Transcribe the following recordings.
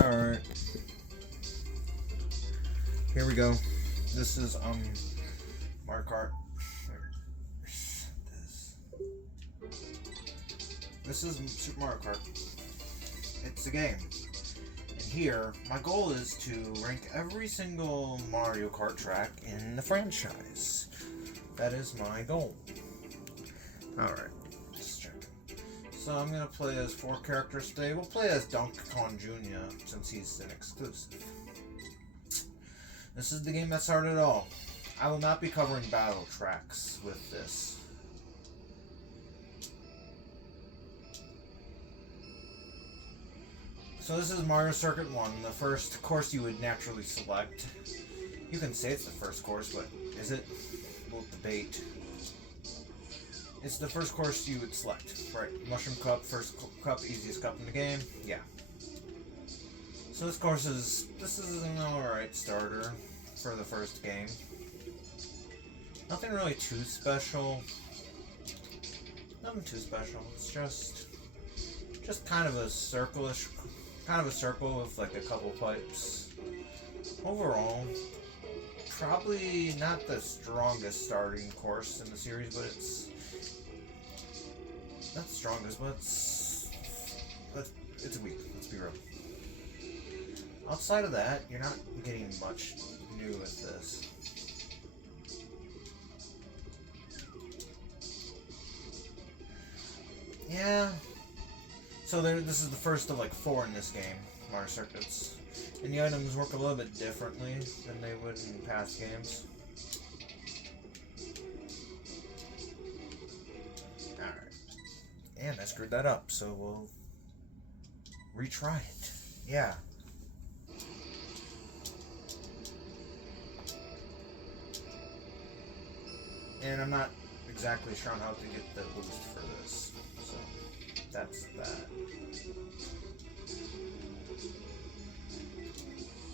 Alright. Here we go. This is Mario Kart. This is Super Mario Kart. It's a game. And here, my goal is to rank every single Mario Kart track in the franchise. That is my goal. Alright. Just checking. So I'm gonna play as 4 characters today. We'll play as Donkey Kong Jr. since he's an exclusive. This is the game that started it all. I will not be covering battle tracks with this. So this is Mario Circuit 1, the first course you would naturally select. You can say it's the first course, but is it? We'll debate. It's the first course you would select, right? Mushroom Cup, first cup, easiest cup in the game. Yeah. So this is an alright starter for the first game. Nothing really too special. Nothing too special. It's just kind of a circle with like a couple pipes. Overall, probably not the strongest starting course in the series, but it's not the strongest, but it's weak. Let's be real. Outside of that, you're not getting much new with this. Yeah. So this is the first of like 4 in this game, Mario Circuits. And the items work a little bit differently than they would in past games. Alright. And I screwed that up, so we'll retry it. Yeah. And I'm not exactly sure on how to get the boost for this. So that's that.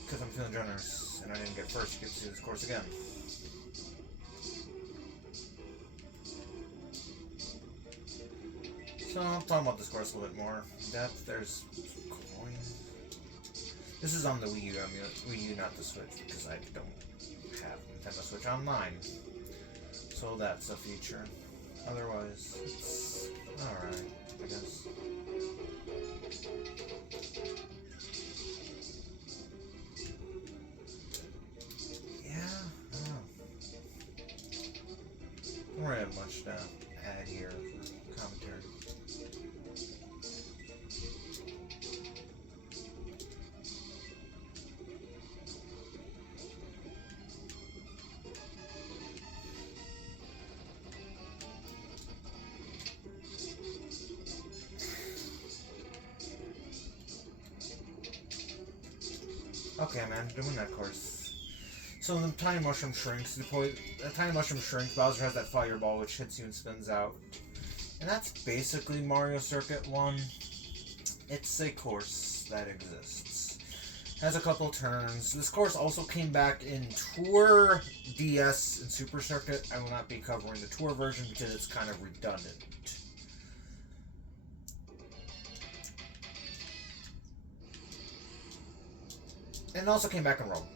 Because I'm feeling generous and I didn't get first, you get to see this course again. So I'll talk about this course a little bit more. Depth, there's coins. This is on the Wii U, not the Switch, because I don't have Nintendo Switch Online. So that's a feature. Otherwise, it's alright, I guess. Yeah, I don't know. Don't really have much to add here for commentary. Okay, man, doing that course. So the tiny mushroom shrinks. The tiny mushroom shrinks. Bowser has that fireball which hits you and spins out. And that's basically Mario Circuit 1. It's a course that exists. Has a couple turns. This course also came back in Tour, DS, and Super Circuit. I will not be covering the Tour version because it's kind of redundant. And it also came back in Rome.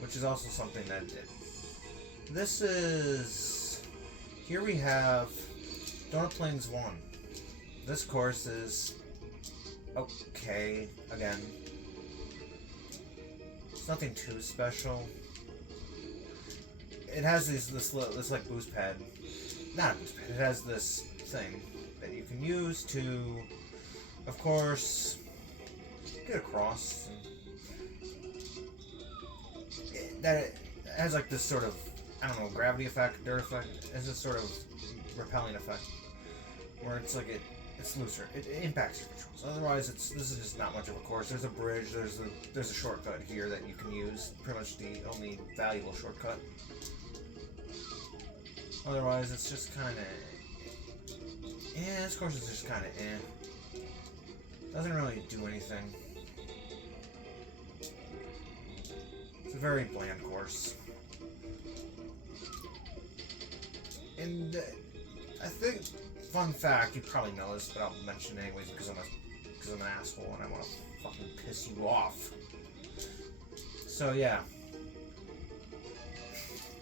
Which is also something that it did. This is... Here we have Donut Plains 1. This course is... okay, again. It's nothing too special. It has this like boost pad. Not a boost pad, it has this thing that you can use to... Of course, get across. It has like this sort of, I don't know, gravity effect, dirt effect. It has this sort of repelling effect where it's like it's looser. It impacts your controls. Otherwise, this is just not much of a course. There's a bridge. There's a shortcut here that you can use. Pretty much the only valuable shortcut. Otherwise, it's just kind of, yeah. This course is just kind of Doesn't really do anything. It's a very bland course. And I think fun fact, you probably know this, but I'll mention it anyways because I'm an asshole and I want to fucking piss you off. So yeah,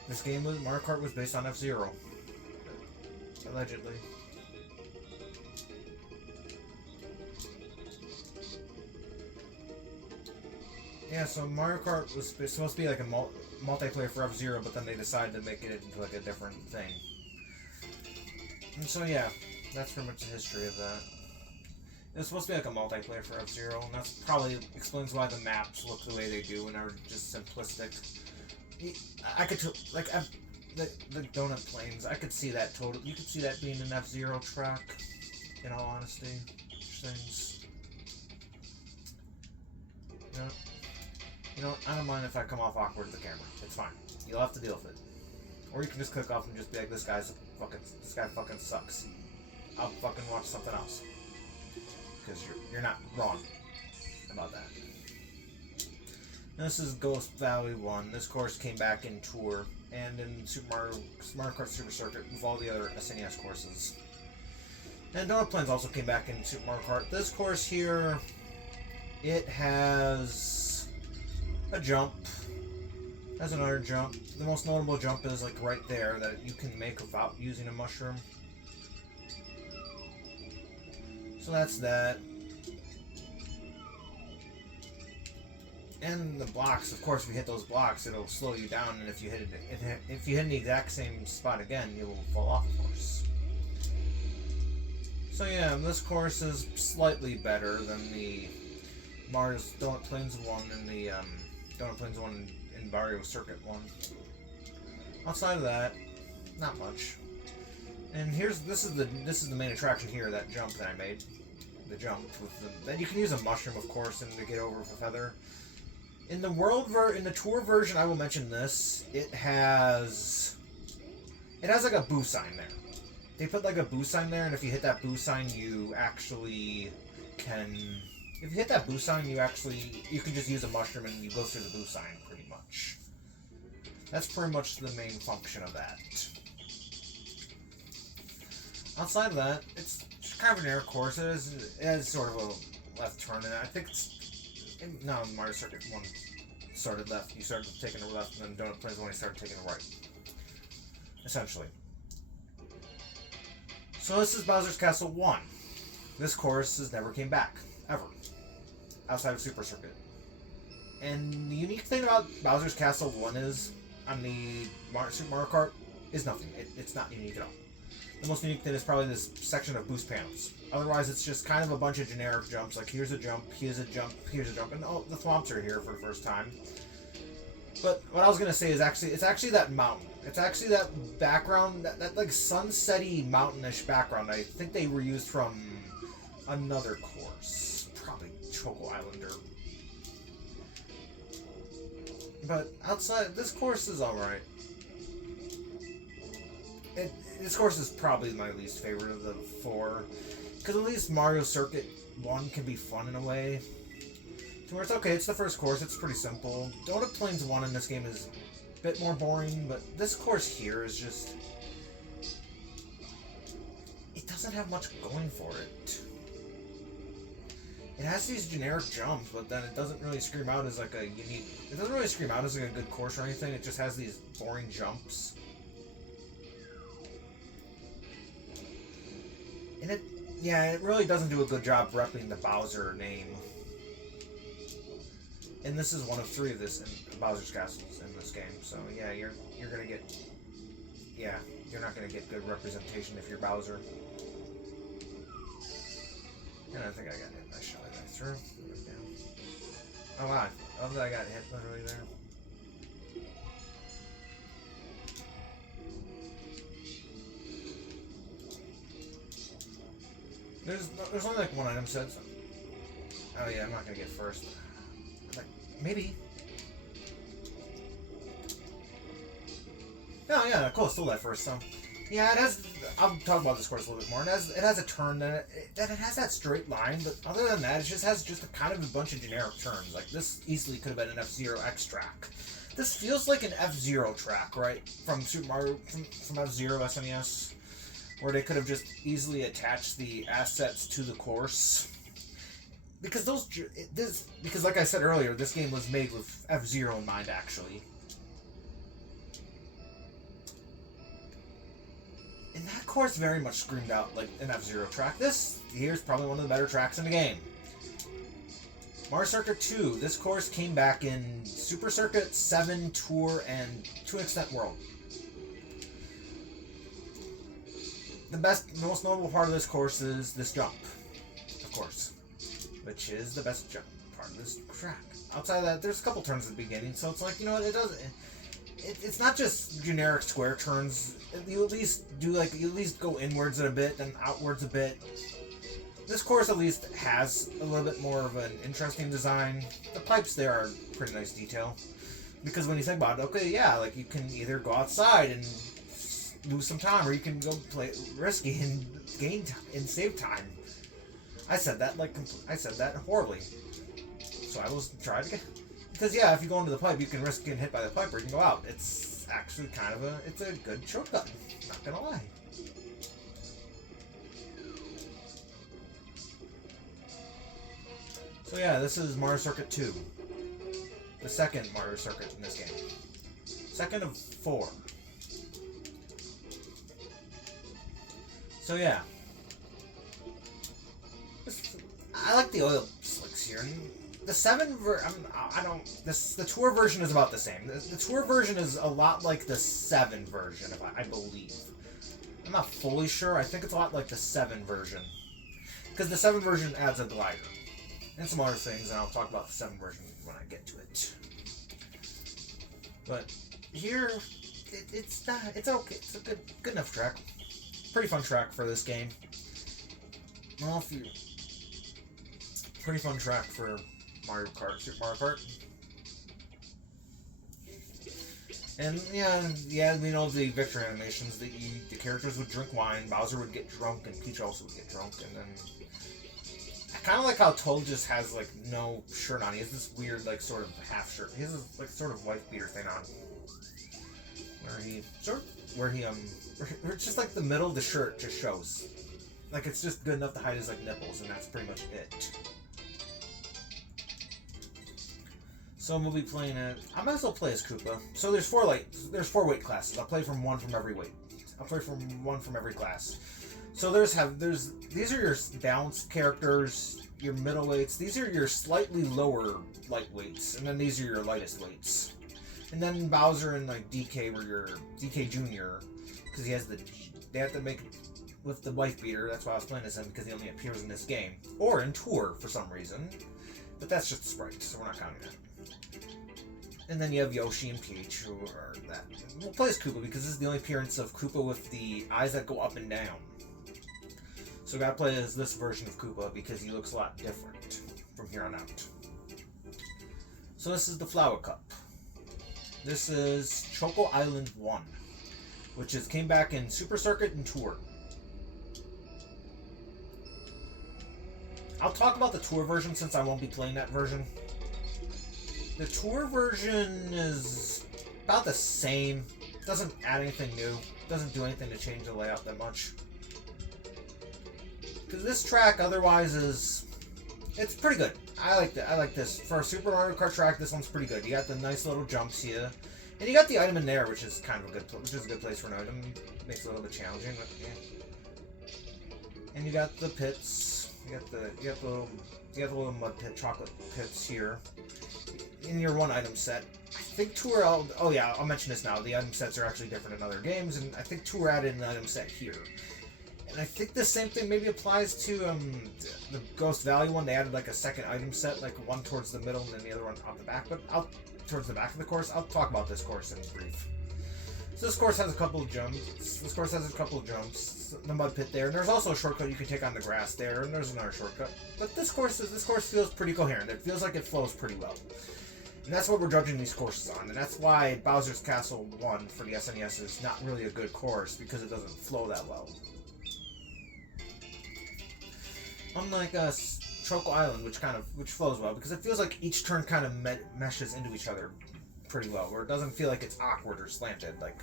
this game was Mario Kart was based on F-Zero, allegedly. Yeah, so Mario Kart was supposed to be like a multiplayer for F-Zero, but then they decided to make it into like a different thing. And so yeah, that's pretty much the history of that. It was supposed to be like a multiplayer for F-Zero, and that's probably explains why the maps look the way they do and are just simplistic. I could like the donut plains. I could see that total. You could see that being an F-Zero track. In all honesty, things. Yeah. You know, I don't mind if I come off awkward to the camera. It's fine. You'll have to deal with it. Or you can just click off and just be like, this guy fucking sucks. I'll fucking watch something else. Because you're not wrong about that. Now, this is Ghost Valley 1. This course came back in Tour and in Super Mario Kart Super Circuit with all the other SNES courses. And Donut Plains also came back in Super Mario Kart. This course here, it has a jump. Has another jump. The most notable jump is like right there that you can make without using a mushroom. So that's that. And the blocks, of course, if you hit those blocks, it'll slow you down, and if you hit in the exact same spot again, you will fall off, of course. So yeah, this course is slightly better than the Mario's Donut Plains 1 and the Donut Plains 1 in Mario Circuit 1. Outside of that, not much. And this is the main attraction here, that jump that I made. The jump with then you can use a mushroom, of course, and to get over with a feather. In the tour version, I will mention this. It has like a boo sign there. They put like a boo sign there, and if you hit that boo sign, you actually can. If you hit that boo sign, you can just use a mushroom and you go through the boo sign pretty much. That's pretty much the main function of that. Outside of that, it's kind of an air course. It has sort of a left turn, and I think no, Mario Circuit 1 started left. You started taking the left, and then Donut Plains 1 you started taking the right. Essentially. So this is Bowser's Castle 1. This course has never came back. Ever. Outside of Super Circuit. And the unique thing about Bowser's Castle 1 is, on the Super Mario Kart, is nothing. It's not unique at all. The most unique thing is probably this section of boost panels. Otherwise, it's just kind of a bunch of generic jumps, like here's a jump, here's a jump, here's a jump, and oh, the thwomps are here for the first time. But what I was gonna say is it's actually that mountain. It's actually that background, that like sunsetty mountainish background. I think they were used from another course, probably Choco Islander. But outside, this course is all right. This course is probably my least favorite of the four, because at least Mario Circuit 1 can be fun in a way. To where it's okay, it's the first course, it's pretty simple. Donut Plains 1 in this game is a bit more boring, but this course here is just... it doesn't have much going for it. It has these generic jumps, but then it doesn't really scream out as like a unique... it doesn't really scream out as like a good course or anything, it just has these boring jumps. And it really doesn't do a good job repping the Bowser name. And this is one of 3 of this in Bowser's Castles in this game. So yeah, you're gonna get, yeah, you're not gonna get good representation if you're Bowser. And I think I got hit. I shot it right through. Oh wow! I love that I got hit literally there. There's only like one item set. So. Oh yeah, I'm not gonna get first. Like, maybe. Oh yeah, cool. Still that first. So yeah, it has. I'll talk about this course a little bit more. It has a turn that it has that straight line, but other than that, it just has just a kind of a bunch of generic turns. Like this easily could have been an F-Zero X track. This feels like an F-Zero track, right? From Super Mario, from F-Zero SNES. where they could have just easily attached the assets to the course. Because because like I said earlier, this game was made with F-Zero in mind, actually. And that course very much screamed out like an F-Zero track. This here's probably one of the better tracks in the game. Mario Circuit 2. This course came back in Super Circuit, 7, Tour, and to an extent World. The most notable part of this course is this jump, of course, which is the best jump part of this track. Outside of that, there's a couple turns at the beginning, so it's like, you know, it's not just generic square turns. You at least go inwards a bit, then outwards a bit. This course at least has a little bit more of an interesting design. The pipes there are pretty nice detail, because when you think about it, okay, yeah, like you can either go outside and lose some time, or you can go play risky and gain time and save time. I said that horribly. So I was trying to get, because yeah, if you go into the pipe, you can risk getting hit by the pipe, or you can go out. It's actually kind of it's a good shortcut. Not gonna lie. So yeah, this is Mario Circuit 2. The second Mario Circuit in this game. Second of 4. So yeah. I like the oil slicks here. The 7 the tour version is about the same. The tour version is a lot like the 7 version, I believe. I'm not fully sure. I think it's a lot like the 7 version. Because the 7 version adds a glider. And some other things, and I'll talk about the 7 version when I get to it. But here, it's okay. It's a good enough track. Pretty fun track for this game. Well, pretty fun track for Mario Kart, Super Mario Kart. And yeah, we know the victory animations that the characters would drink wine, Bowser would get drunk, and Peach also would get drunk, and then I kind of like how Toad just has like no shirt on. He has this weird like sort of half shirt. He has this like sort of wife beater thing on, where just like the middle of the shirt just shows, like it's just good enough to hide his like nipples, and that's pretty much it. So we'll be playing it. I might as well play as Koopa. So there's 4 weight classes. I'll play from one from every weight. I'll play from one from every class. So these are your balanced characters, your middle weights. These are your slightly lower light weights, and then these are your lightest weights. And then Bowser and like DK were your DK Junior, because they have to make with the wife beater. That's why I was playing as him, because he only appears in this game or in Tour for some reason. But that's just the sprite, so we're not counting that. And then you have Yoshi and Peach, who are that. We'll play as Koopa because this is the only appearance of Koopa with the eyes that go up and down. So we gotta play as this version of Koopa because he looks a lot different from here on out. So this is the Flower Cup. This is Choco Island 1, which came back in Super Circuit and Tour. I'll talk about the Tour version since I won't be playing that version. The Tour version is about the same. Doesn't add anything new. Doesn't do anything to change the layout that much. Because this track otherwise it's pretty good. I like this. For a Super Mario Kart track, this one's pretty good. You got the nice little jumps here. And you got the item in there, which is kind of a good place for an item. Makes it a little bit challenging, but yeah. And you got the pits. You got the little mud pit, chocolate pits here. In your one item set. I think Tour, I'll mention this now. The item sets are actually different in other games, and I think Tour added an item set here. And I think the same thing maybe applies to the Ghost Valley one. They added like a second item set, like one towards the middle and then the other one out the back, but towards the back of the course. I'll talk about this course in brief. So this course has a couple of jumps. The mud pit there, and there's also a shortcut you can take on the grass there, and there's another shortcut. But this course feels pretty coherent. It feels like it flows pretty well. And that's what we're judging these courses on, and that's why Bowser's Castle 1 for the SNES is not really a good course, because it doesn't flow that well. Unlike Choco Island, which flows well, because it feels like each turn kind of meshes into each other pretty well, where it doesn't feel like it's awkward or slanted, like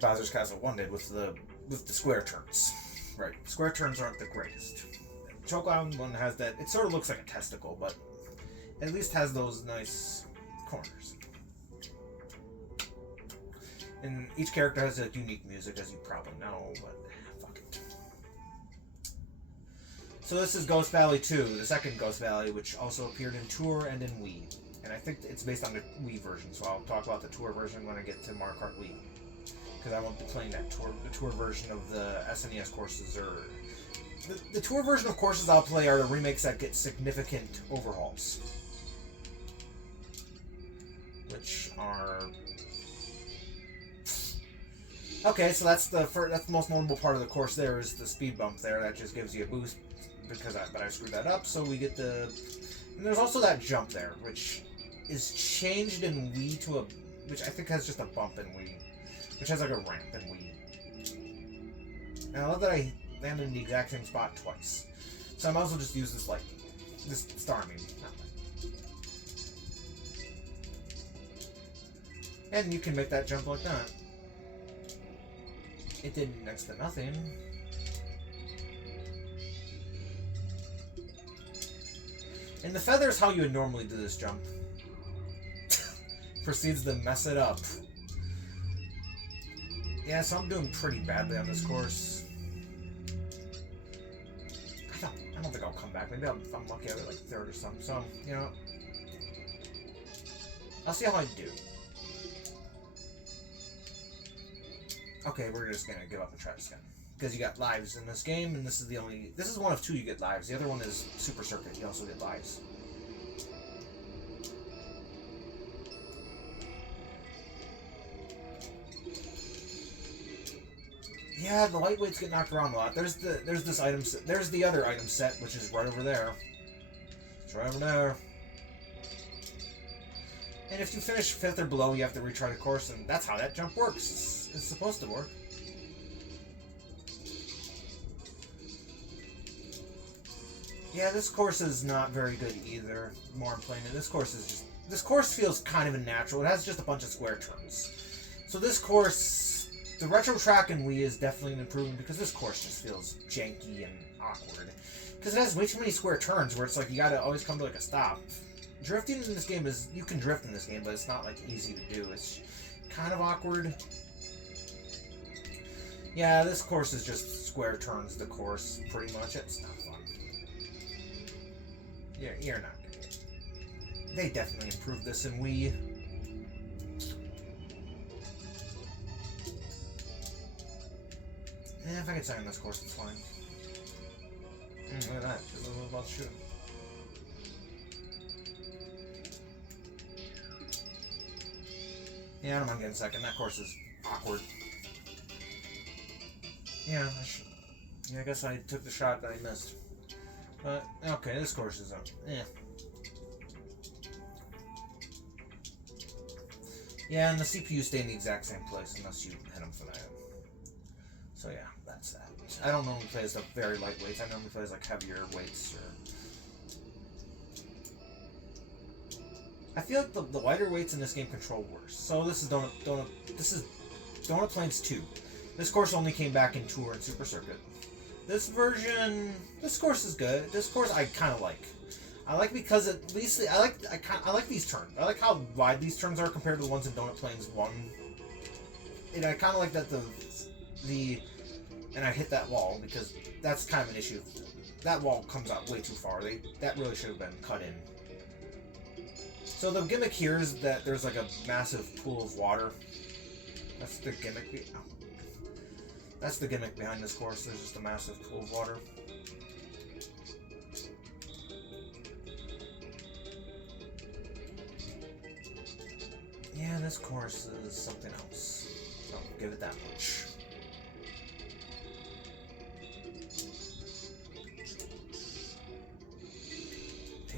Bowser's Castle 1 did with the with the square turns. Right, square turns aren't the greatest. Choke Island one has that. It sort of looks like a testicle, but at least has those nice corners. And each character has a unique music, as you probably know, but fuck it. So this is Ghost Valley 2, the second Ghost Valley, which also appeared in Tour and in Wii. And I think it's based on the Wii version, so I'll talk about the Tour version when I get to Mario Kart Wii. Because I won't be playing that the Tour version of the SNES courses, or... The Tour version of courses I'll play are the remakes that get significant overhauls. Which are... Okay, so that's the most notable part of the course there, is the speed bump there. That just gives you a boost, but I screwed that up, so we get the... And there's also that jump there, which is changed in Wii to a... Which I think has just a bump in Wii. Which has like a ramp in Wii. And I love that I landed in the exact same spot twice. So I might as well just use this, like... This star, I mean. And you can make that jump like that. It did next to nothing. And the feather is how you would normally do this jump. Proceeds to mess it up. Yeah, so I'm doing pretty badly on this course. I don't think I'll come back. Maybe if I'm lucky, I'll get like third or something. So, you know, I'll see how I do. Okay, we're just gonna give up and try this again. Because you got lives in this game, and this is one of two you get lives. The other one is Super Circuit, you also get lives. Yeah, the lightweights get knocked around a lot. There's this item set, there's the other item set, which is right over there. It's right over there. And if you finish 5th or below, you have to retry the course, and that's how that jump works. It's supposed to work. Yeah, this course is not very good either. The more I'm playing it, this course feels kind of unnatural. It has just a bunch of square turns. So this course, the retro track in Wii is definitely an improvement, because this course just feels janky and awkward. Because it has way too many square turns where it's like you gotta always come to like a stop. Drifting in this game is, you can drift in this game, but it's not like easy to do. It's kind of awkward. Yeah, this course is just square turns, the course, pretty much. It's not fun. You're not gonna get it. They definitely improved this in Wii. Yeah, if I could sign this course, it's fine. Look at that. Just a little about to shoot. Yeah, I don't mind getting second. That course is awkward. Yeah, I guess I took the shot that I missed. But, okay, this course is Yeah, and the CPU stay in the exact same place unless you hit them for that. So yeah, that's that. I don't normally play as the very light weights. I normally play as like heavier weights. I feel like the lighter weights in this game control worse. So this is Donut Plains 2. This course only came back in Tour and Super Circuit. This course is good. This course I kind of like. I like because at least I like these turns. I like how wide these turns are compared to the ones in Donut Plains 1. And I kind of like that and I hit that wall, because that's kind of an issue. That wall comes out way too far. That really should have been cut in. So the gimmick here is that there's like a massive pool of water. That's the gimmick. That's the gimmick behind this course. There's just a massive pool of water. Yeah, this course is something else. Don't give it that much.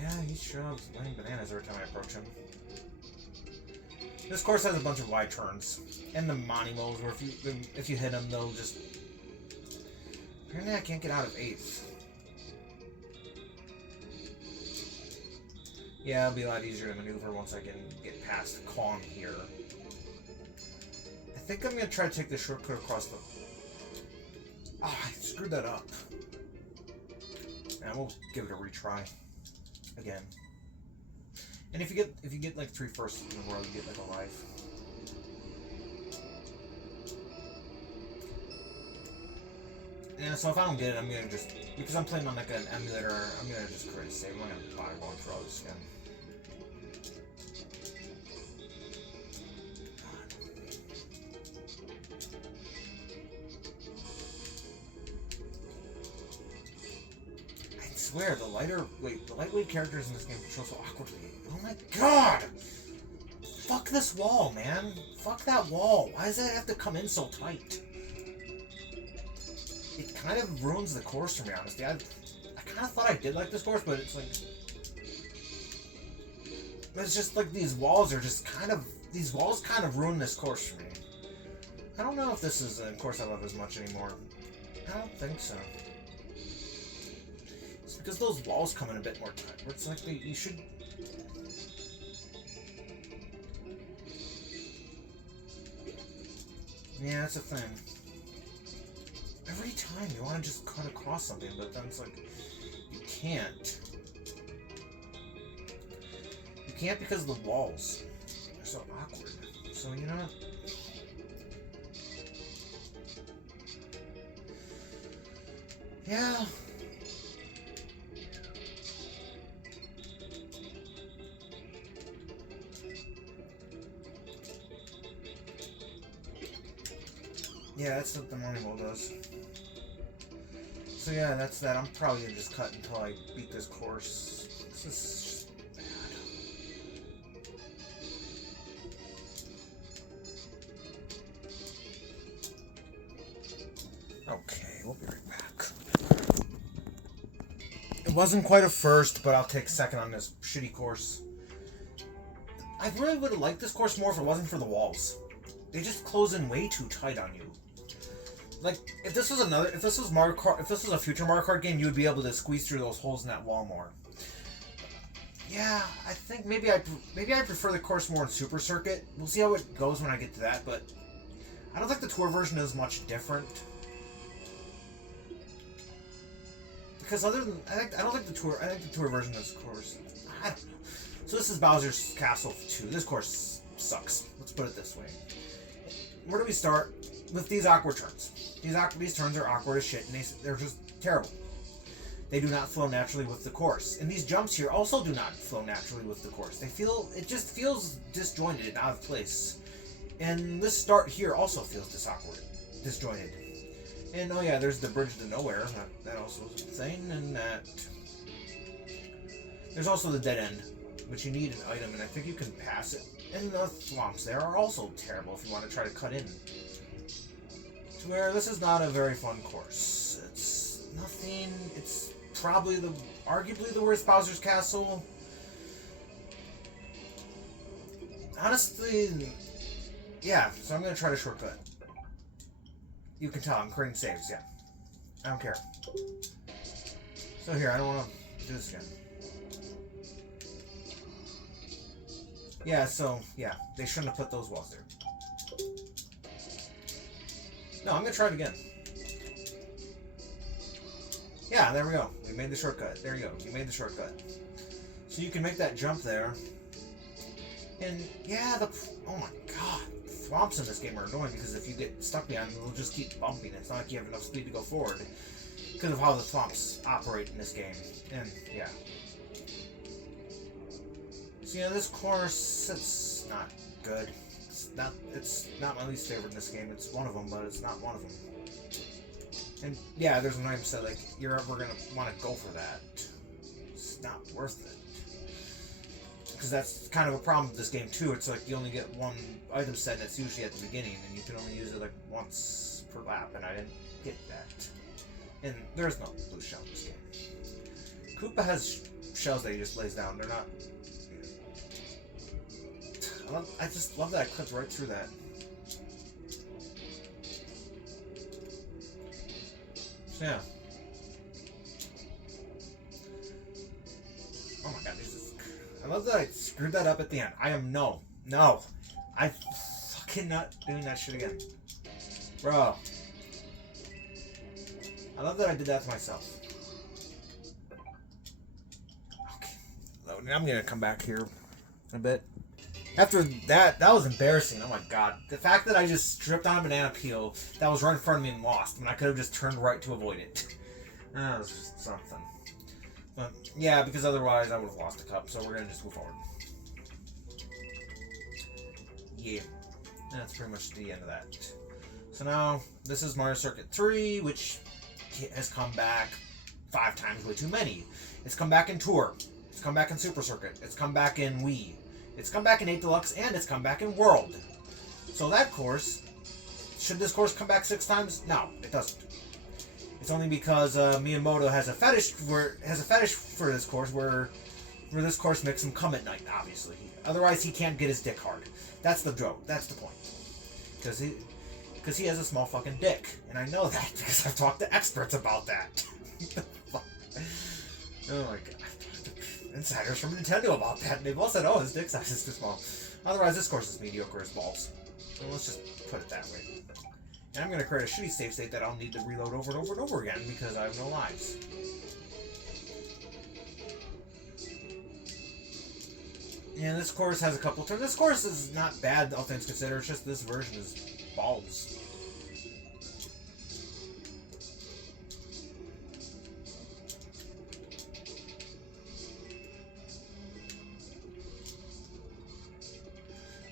Yeah, he shoves laying bananas every time I approach him. This course has a bunch of wide turns. And the Monimos, where if you hit them, they'll just... Apparently I can't get out of 8th. Yeah, it'll be a lot easier to maneuver once I can get past Kong here. I think I'm going to try to take the shortcut across the... Ah, I screwed that up. And we'll give it a retry again. And if you get like 3 firsts in a row, you get like a life. Yeah, so if I don't get it, I'm gonna just, because I'm playing on like an emulator, I'm gonna just create a save. I'm not gonna bother going through all this again. I swear, the lightweight characters in this game control so awkwardly. Oh my god! Fuck this wall, man. Fuck that wall. Why does that have to come in so tight? It kind of ruins the course for me, honestly. I kind of thought I did like this course, but it's like... It's just like these walls kind of ruin this course for me. I don't know if this is a course I love as much anymore. I don't think so. It's because those walls come in a bit more tight, where it's like you should... Yeah, that's a thing. Every time you want to just cut across something, but then it's like, you can't. You can't because the walls are so awkward. So, you know what? Yeah. Yeah, that's what the morning roll does. So yeah, that's that. I'm probably gonna just cut until I beat this course. This is just bad. Okay, we'll be right back. It wasn't quite a first, but I'll take second on this shitty course. I really would have liked this course more if it wasn't for the walls. They just close in way too tight on you. Like, if this was Mario Kart, if this was a future Mario Kart game, you would be able to squeeze through those holes in that wall more. Yeah, I think maybe I prefer the course more in Super Circuit. We'll see how it goes when I get to that, but I don't think the tour version is much different. Because I think the tour version of this course, I don't know. So this is Bowser's Castle 2. This course sucks. Let's put it this way. Where do we start? With these awkward turns. These turns are awkward as shit, and they're just terrible. They do not flow naturally with the course. And these jumps here also do not flow naturally with the course. It just feels disjointed and out of place. And this start here also feels disjointed. And oh yeah, there's the bridge to nowhere. That also is a thing. And that... There's also the dead end, which you need an item, and I think you can pass it. And the thwomps there are also terrible if you want to try to cut in. To where this is not a very fun course. It's nothing. It's probably arguably the worst Bowser's Castle. Honestly, yeah. So I'm gonna try to shortcut. You can tell I'm creating saves. Yeah, I don't care. So here, I don't want to do this again. Yeah. So yeah, they shouldn't have put those walls there. No, I'm going to try it again. Yeah, there we go. We made the shortcut. There you go. You made the shortcut. So you can make that jump there. And, yeah, oh my god. The thwomps in this game are annoying because if you get stuck behind them, they'll just keep bumping. It's not like you have enough speed to go forward because of how the thwomps operate in this game. And, yeah. So, yeah, this course, it's not good. It's not my least favorite in this game. It's one of them, but it's not one of them. And yeah, there's an item set like you're ever gonna want to go for that. It's not worth it. Because that's kind of a problem with this game too. It's like you only get one item set, and it's usually at the beginning, and you can only use it like once per lap. And I didn't get that. And there's no blue shell in this game. Koopa has shells that he just lays down. They're not. I just love that I clipped right through that. So yeah. Oh my god, I love that I screwed that up at the end. No. I fucking not doing that shit again. Bro. I love that I did that to myself. Okay. Now I'm gonna come back here a bit. After that was embarrassing. Oh my god. The fact that I just stripped on a banana peel that was right in front of me and lost, when I could have just turned right to avoid it. That was just something. But yeah, because otherwise I would have lost a cup, so we're gonna just move forward. Yeah. That's pretty much the end of that. So now, this is Mario Circuit 3, which has come back 5 times way too many. It's come back in Tour. It's come back in Super Circuit. It's come back in Wii. It's come back in 8 Deluxe, and it's come back in World. So that course, should this course come back 6 times? No, it doesn't. It's only because Miyamoto has a fetish for this course, where this course makes him come at night. Obviously, otherwise he can't get his dick hard. That's the joke. That's the point. Because he has a small fucking dick, and I know that because I've talked to experts about that. Oh my god. Insiders from Nintendo about that, and they've all said, oh, his dick size is too small. Otherwise, this course is mediocre as balls. Well, let's just put it that way. And I'm going to create a shitty save state that I'll need to reload over and over and over again because I have no lives. And this course has a couple turns. This course is not bad, all things considered. It's just this version is balls.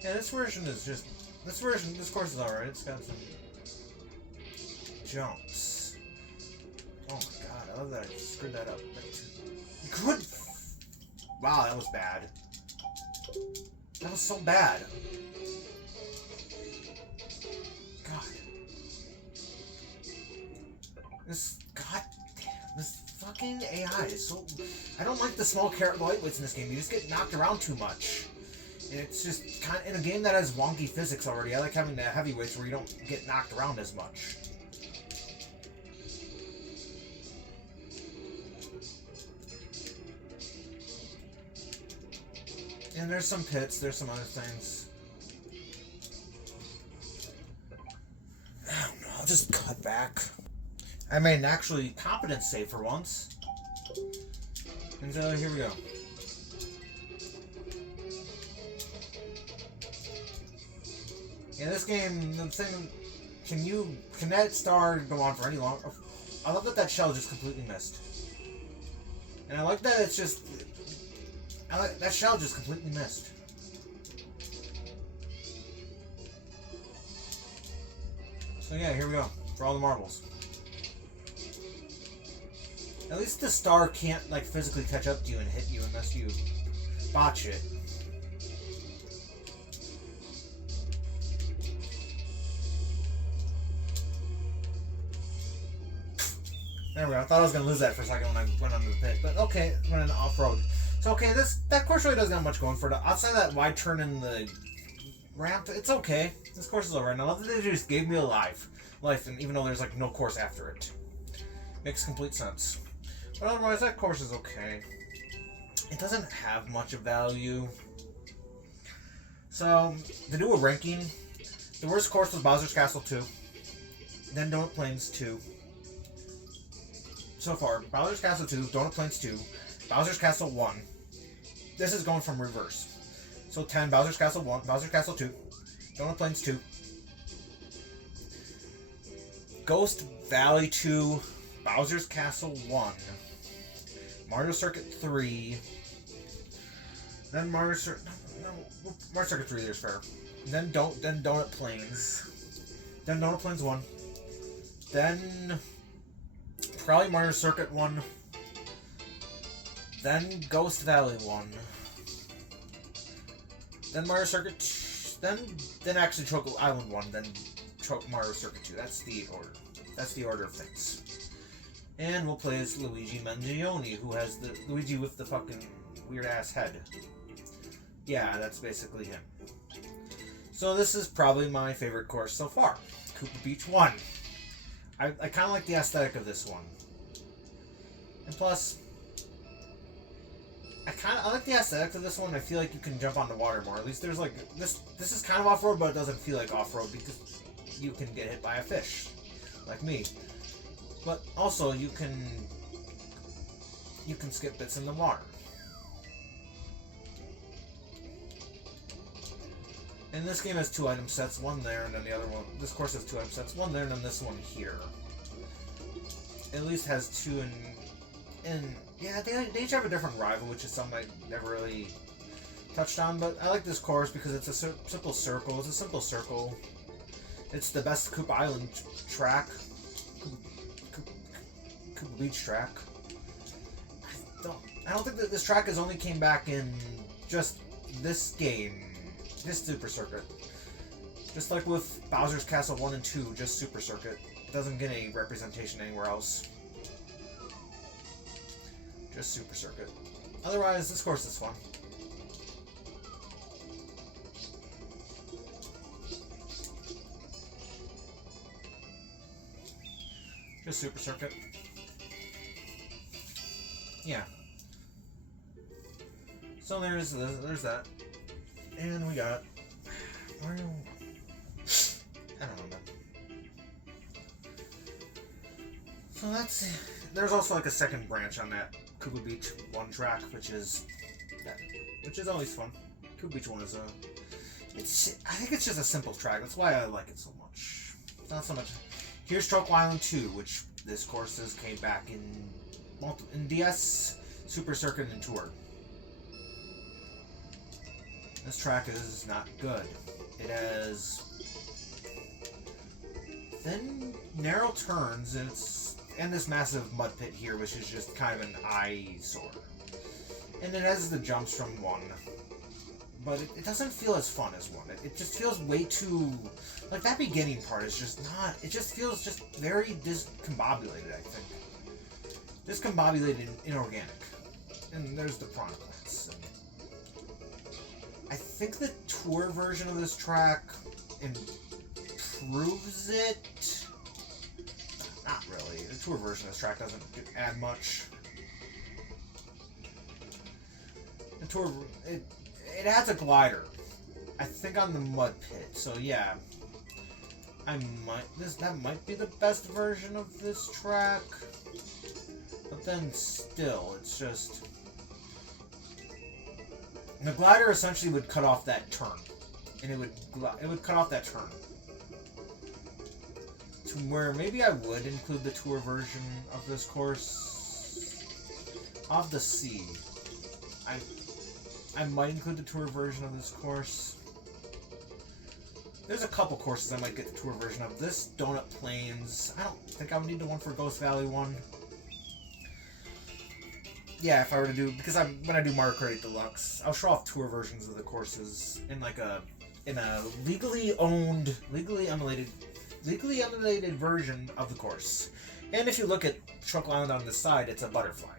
Yeah, this version is just... This course is alright. It's got some jumps. Oh my god, I love that I screwed that up. Good... Wow, that was bad. That was so bad. God. This... God damn. This fucking AI is so... I don't like the small carrot lightweights in this game. You just get knocked around too much. And it's just kind of, in a game that has wonky physics already. I like having the heavyweights where you don't get knocked around as much. And there's some pits, there's some other things. I don't know, I'll just cut back. I made an actually competent save for once. And here we go. Yeah, this game, the thing, can that star go on for any longer? I love that shell just completely missed. And I like that it's just, that shell just completely missed. So yeah, here we go, for all the marbles. At least the star can't, like, physically catch up to you and hit you unless you botch it. There we go. I thought I was going to lose that for a second when I went under the pit. But okay, went in off-road. So okay, that course really doesn't have much going for it. Outside of that wide turn in the ramp, it's okay. This course is over. And I love that they just gave me a life, and even though there's like no course after it. Makes complete sense. But otherwise, that course is okay. It doesn't have much of value. So, to do a ranking, the worst course was Bowser's Castle 2. Then Donut Plains 2. So far, Bowser's Castle 2, Donut Plains 2, Bowser's Castle 1. This is going from reverse. So 10, Bowser's Castle 1, Bowser's Castle 2, Donut Plains 2, Ghost Valley 2, Bowser's Castle 1, Mario Circuit 3, then Mario Circuit 3, there's fair. Then Donut Plains. Then Donut Plains 1. Then probably Mario Circuit 1. Then Ghost Valley 1. Then Mario Circuit 2. Then actually Choco Island 1. Then Mario Circuit 2. That's the order. That's the order of things. And we'll play as Luigi Mangione, who has the Luigi with the fucking weird ass head. Yeah, that's basically him. So this is probably my favorite course so far. Koopa Beach 1. I kind of like the aesthetic of this one. And plus, I like the aesthetic of this one. I feel like you can jump on the water more. At least there's like, this is kind of off-road, but it doesn't feel like off-road because you can get hit by a fish. Like me. But also you can skip bits in the water. And this game has 2 item sets, one there, and then the other one. This course has 2 item sets, one there, and then this one here. At least has 2 and yeah, they each have a different rival, which is something I never really touched on. But I like this course because it's a simple circle. It's a simple circle. It's the best Koopa Island track, Koopa Beach track. I don't think that this track has only came back in just this game. Just Super Circuit. Just like with Bowser's Castle 1 and 2, just Super Circuit. It doesn't get any representation anywhere else. Just Super Circuit. Otherwise, this course is fun. Just Super Circuit. Yeah. So there's that. And we got Mario. I don't know. So that's. There's also like a second branch on that Koopa Beach 1 track, which is always fun. Koopa Beach 1 is I think it's just a simple track. That's why I like it so much. Not so much. Here's Tropical Island 2, which this course came back in DS, Super Circuit, and Tour. This track is not good. It has thin, narrow turns, and this massive mud pit here, which is just kind of an eyesore. And it has the jumps from 1, but it doesn't feel as fun as 1. It just feels way too, like that beginning part is just not. It just feels just very discombobulated. I think discombobulated and inorganic. And there's the piranha plants. I think the tour version of this track improves it. Not really. The tour version of this track doesn't add much. The tour it adds a glider. I think on the mud pit. So yeah, that might be the best version of this track. But then still, it's just. The glider essentially would cut off that turn, and it would cut off that turn. To where maybe I would include the tour version of this course. I'll have to see. I might include the tour version of this course. There's a couple courses I might get the tour version of. This Donut Plains. I don't think I would need the one for Ghost Valley 1. Yeah, if I were to do, because when I do Mario Kart 8 Deluxe, I'll show off tour versions of the courses in a legally emulated version of the course. And if you look at Tropical Island on the side, it's a butterfly.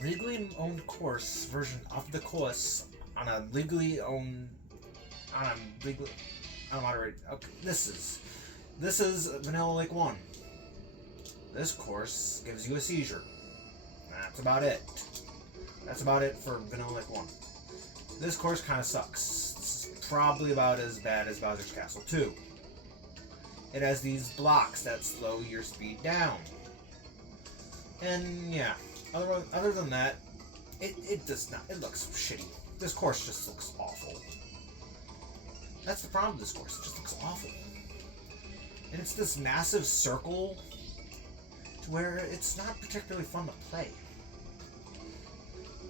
Legally owned course version of the course on a legally owned unmoderated. Okay, this is Vanilla Lake 1. This course gives you a seizure. That's about it. That's about it for Vanilla Lake 1. This course kind of sucks. It's probably about as bad as Bowser's Castle 2. It has these blocks that slow your speed down. And yeah, other than that, it does not. It looks shitty. This course just looks awful. That's the problem with this course. It just looks awful. And it's this massive circle to where it's not particularly fun to play.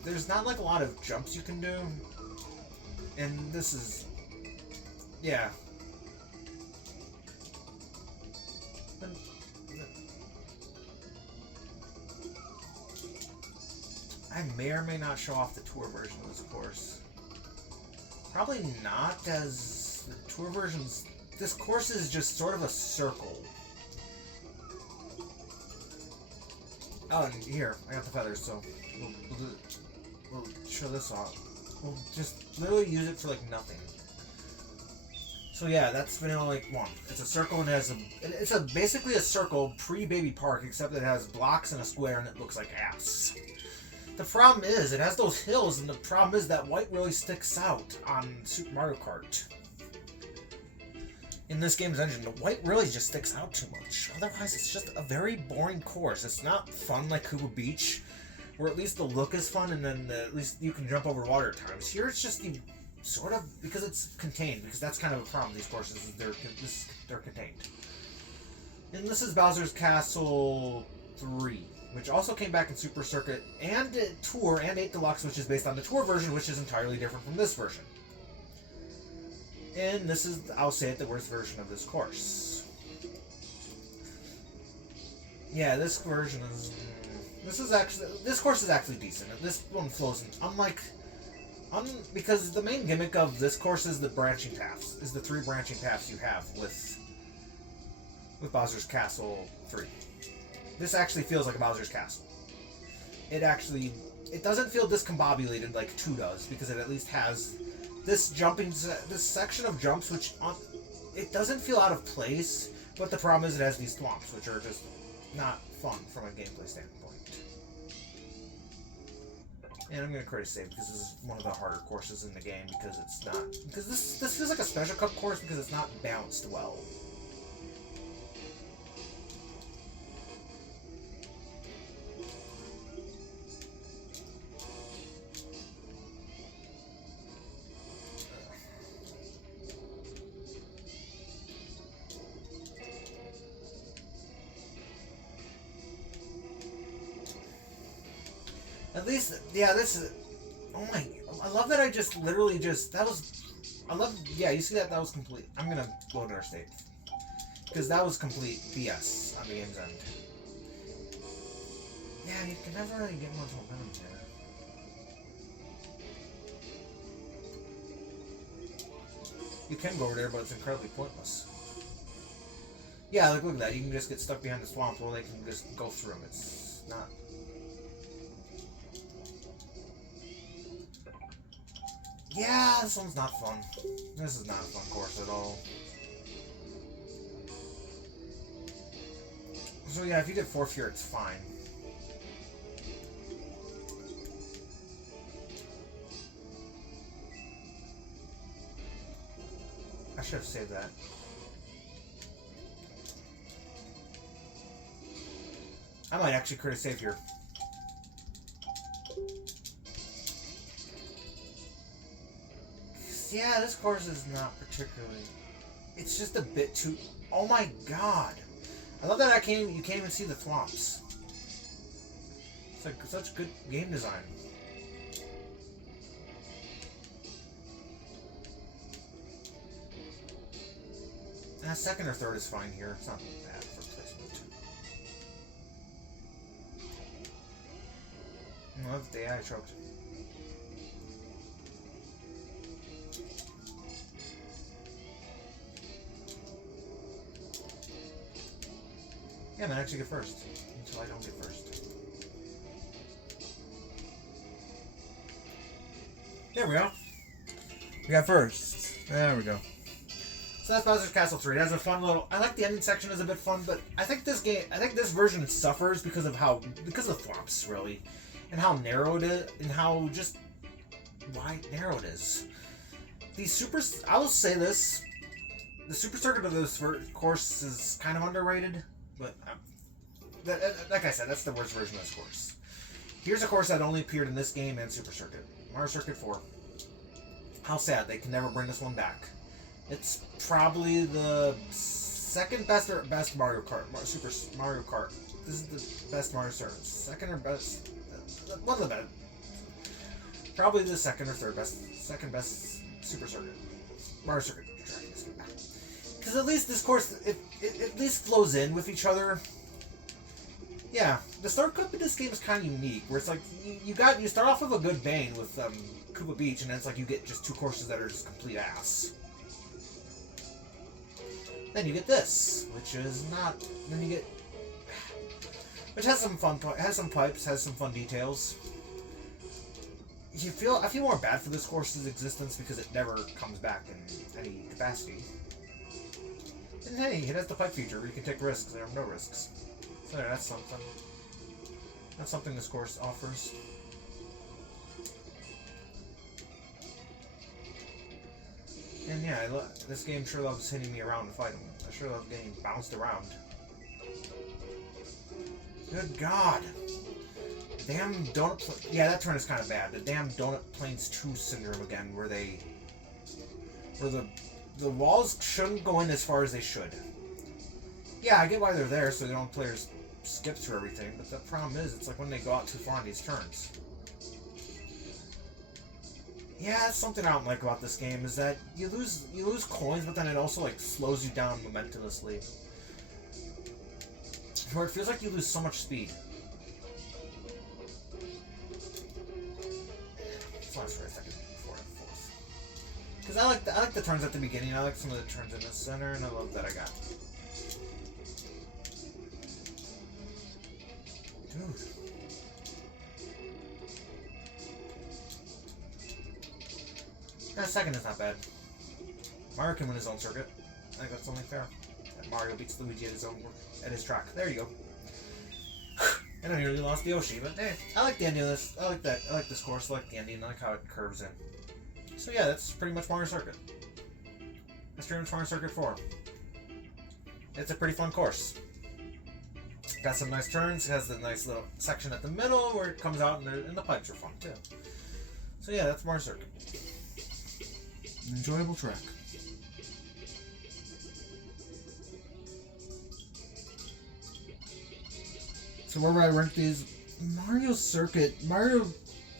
There's not like a lot of jumps you can do, and this is, yeah. I may or may not show off the tour version of this course. Probably not, as the tour versions. This course is just sort of a circle. Oh, and here, I got the feathers, so we'll show this off. We'll just literally use it for like nothing. So yeah, that's Vanilla Lake 1. It's a circle and it's basically a circle pre-Baby Park, except it has blocks and a square and it looks like ass. The problem is, it has those hills, and the problem is that white really sticks out on Super Mario Kart. in this game's engine, the white really just sticks out too much. Otherwise, it's just a very boring course. It's not fun like Cuba Beach, where at least the look is fun, and then at least you can jump over water at times. Here, it's just the sort of, because it's contained, because that's kind of a problem with these courses, is they're contained. And this is Bowser's Castle 3, which also came back in Super Circuit and Tour and 8 Deluxe, which is based on the Tour version, which is entirely different from this version. And this is, I'll say it, the worst version of this course. Yeah, this version is... This course is actually decent. This one flows in, because the main gimmick of this course is the branching paths, is the 3 branching paths you have with Bowser's Castle 3. This actually feels like a Bowser's Castle. It doesn't feel discombobulated like 2 does, because it at least has this section of jumps, which it doesn't feel out of place, but the problem is it has these thwomps, which are just not fun from a gameplay standpoint. And I'm going to create a save because this is one of the harder courses in the game, because this feels like a Special Cup course because it's not balanced well. At least, yeah, this is... Oh my... I love that I just literally just... That was... I love... Yeah, you see that? That was complete. I'm gonna load our state. Because that was complete BS on the game's end. Yeah, you can never really get much momentum here. You can go over there, but it's incredibly pointless. Yeah, like, look at that. You can just get stuck behind the swamp while they can just go through them. It's not... Yeah, this one's not fun. This is not a fun course at all. So yeah, if you get 4th here, it's fine. I should have saved that. I might actually create a save here. Yeah, this course is not particularly... It's just a bit too... Oh my god! I love that you can't even see the thwomps. It's like such good game design. Second or third is fine here. It's not bad for placement. No, the AI choked. Yeah, man, actually get first. Until I don't get first. There we go. We got first. There we go. So that's Bowser's Castle 3. It has a fun little... I like the ending section is a bit fun, but I think this version suffers because of thwomps, really. And how narrow it is, and how just narrow it is. I will say this. The Super Circuit of this course is kind of underrated. But, like I said, that's the worst version of this course. Here's a course that only appeared in this game and Super Circuit. Mario Circuit 4. How sad, they can never bring this one back. It's probably the second best or best Mario Kart. Super Mario Kart. This is the best Mario Circuit. Second or best... One of the best. Probably the second or third best. Second best Super Circuit. Mario Circuit. Because at least this course, it at least flows in with each other. Yeah, the start cup in this game is kind of unique, where it's like you start off with a good bang with Cuba Beach, and then it's like you get just 2 courses that are just complete ass. Then you get this, which is not. Then you get, which has some fun, has some pipes, has some fun details. I feel more bad for this course's existence because it never comes back in any capacity. And hey, it has the pipe feature where you can take risks. There are no risks. So yeah, that's something. That's something this course offers. And yeah, this game sure loves hitting me around to fight them. I sure love getting bounced around. Good God. Damn donut. Yeah, that turn is kind of bad. The damn Donut Plains 2 syndrome again, where the walls shouldn't go in as far as they should. Yeah, I get why they're there, so they don't players skip through everything. But the problem is, it's like when they go out too far on these turns. Yeah, that's something I don't like about this game, is that you lose coins, but then it also like slows you down momentously. Where it feels like you lose so much speed. It's lasts for a second before it falls. Because I like the turns at the beginning. I like some of the turns in the center, and I love that I got. Dude. Yeah, second is not bad. Mario can win his own circuit. I think that's only fair. And Mario beats Luigi at his track. There you go. And I nearly lost the Yoshi, but hey, I like the ending of this. I like that. I like this course. I like the ending. I like how it curves in. So yeah, that's pretty much Mario Circuit. That's pretty much Mario Circuit 4. It's a pretty fun course. Got some nice turns. It has the nice little section at the middle where it comes out, and the pipes are fun too. So yeah, that's Mario Circuit. An enjoyable track. So where would I rank these? Mario Circuit. Mario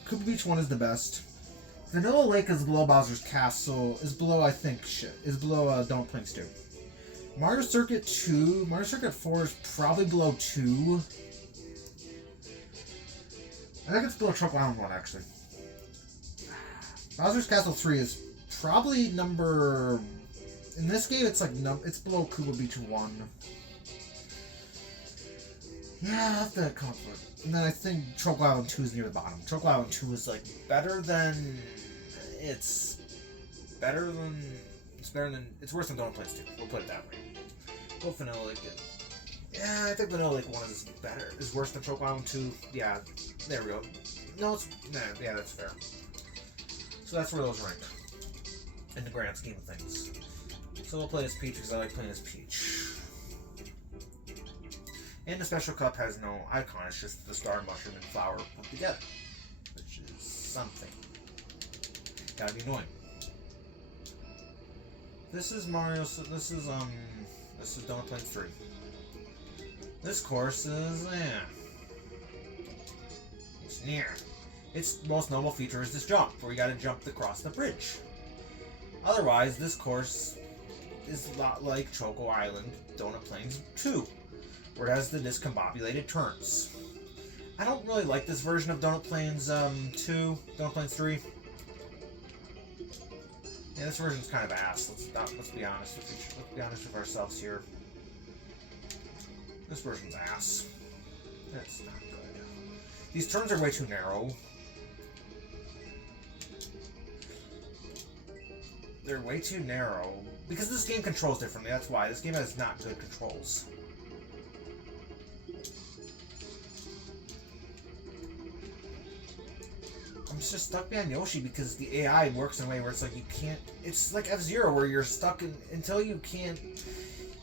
Koopa Beach 1 is the best. Vanilla Lake is below Bowser's Castle. Is below, I think, is below Donut Plains 2. Mario Circuit 2. Mario Circuit 4 is probably below 2. I think it's below Truck Island 1, actually. Bowser's Castle 3 is probably number... In this game, it's like it's below Koopa Beach 1. Yeah, I'll have to come up with it. And then I think Tropical Island 2 is near the bottom. Tropical Island 2 is like better than... It's worse than Donut Plains 2. We'll put it that way. Both Vanilla Lake and... Yeah, I think Vanilla Lake 1 is better. Is worse than Tropical Island 2. Yeah, there we go. No, yeah, that's fair. So that's where those rank. In the grand scheme of things. So we'll play as Peach because I like playing as Peach. And the special cup has no icon, it's just the star, mushroom, and flower put together. Which is something. Gotta be annoying. This is Mario, so this is Donut Plains 3. This course is, it's near. Its most notable feature is this jump, where you gotta jump across the bridge. Otherwise, this course is a lot like Choco Island Donut Plains 2. Where it has the discombobulated turns. I don't really like this version of Donut Plains 2, Donut Plains 3. Yeah, this version's kind of ass. Let's be honest with ourselves here. This version's ass. It's not good. These turns are way too narrow. They're way too narrow. Because this game controls differently, that's why. This game has not good controls. I'm just stuck behind Yoshi because the AI works in a way where it's like you can't... It's like F-Zero where you're stuck until you can't...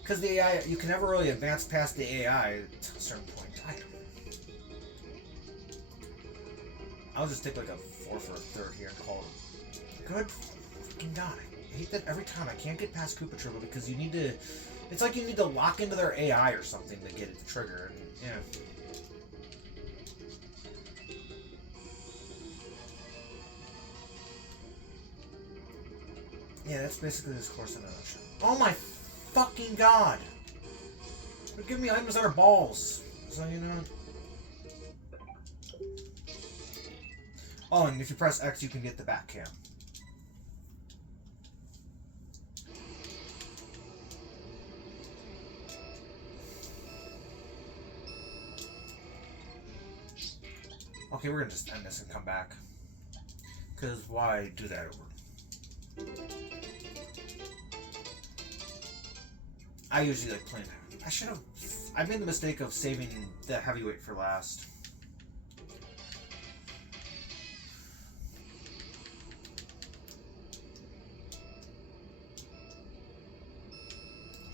Because the AI... You can never really advance past the AI to a certain point. I'll just take like a 4th or a 3rd here and call it. Good fucking God. I hate that every time I can't get past Koopa Trigger because you need to... It's like you need to lock into their AI or something to get it to trigger. And, yeah. Yeah, that's basically this course in a nutshell. Oh my fucking God! They're giving me items that are balls. So, you know... Oh, and if you press X, you can get the back cam. Okay, we're gonna just end this and come back. Because why do that over? I usually like playing... I made the mistake of saving the heavyweight for last.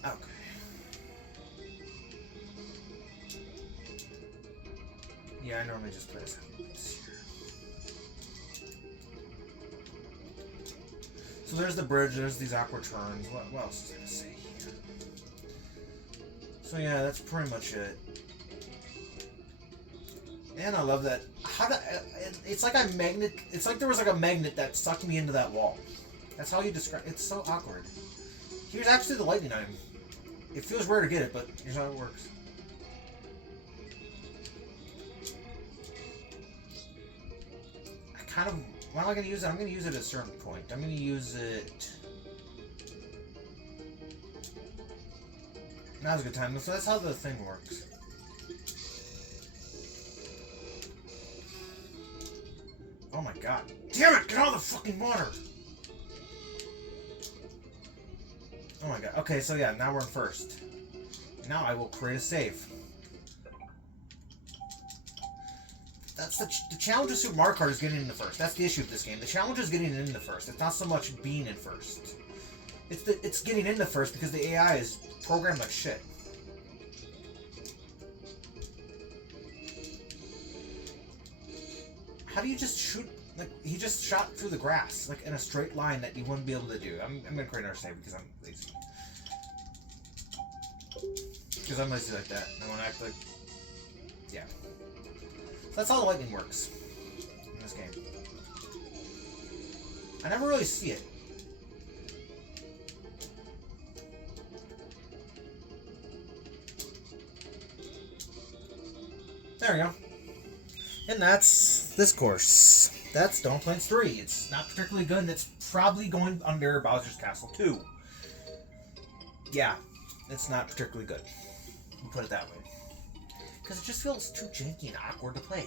Okay. Yeah, I normally just play as heavyweights here. So there's the bridge, there's these awkward turns. What else is there to say here? So yeah, that's pretty much it. And I love that. It's like a magnet. It's like there was like a magnet that sucked me into that wall. That's how you describe. It's so awkward. Here's actually the lightning item. It feels rare to get it, but here's how it works. I kind of. When am I going to use it? I'm going to use it at a certain point. I'm going to use it. Now's a good time. So that's how the thing works. Oh my god. Damn it! Get out of the fucking water! Oh my god. Okay, so yeah, now we're in first. Now I will create a save. That's the challenge of Super Mario Kart is getting into first. That's the issue of this game. The challenge is getting into first. It's not so much being in first. It's getting into first because the AI is programmed like shit. How do you just shoot? Like, he just shot through the grass, like in a straight line that you wouldn't be able to do. I'm gonna create another save because I'm lazy. Because I'm lazy like that. I want to act like... Yeah. So that's how the lightning works in this game. I never really see it. There we go. And that's this course. That's Donut Plains 3. It's not particularly good, and it's probably going under Bowser's Castle 2. Yeah, it's not particularly good. We'll put it that way. Because it just feels too janky and awkward to play.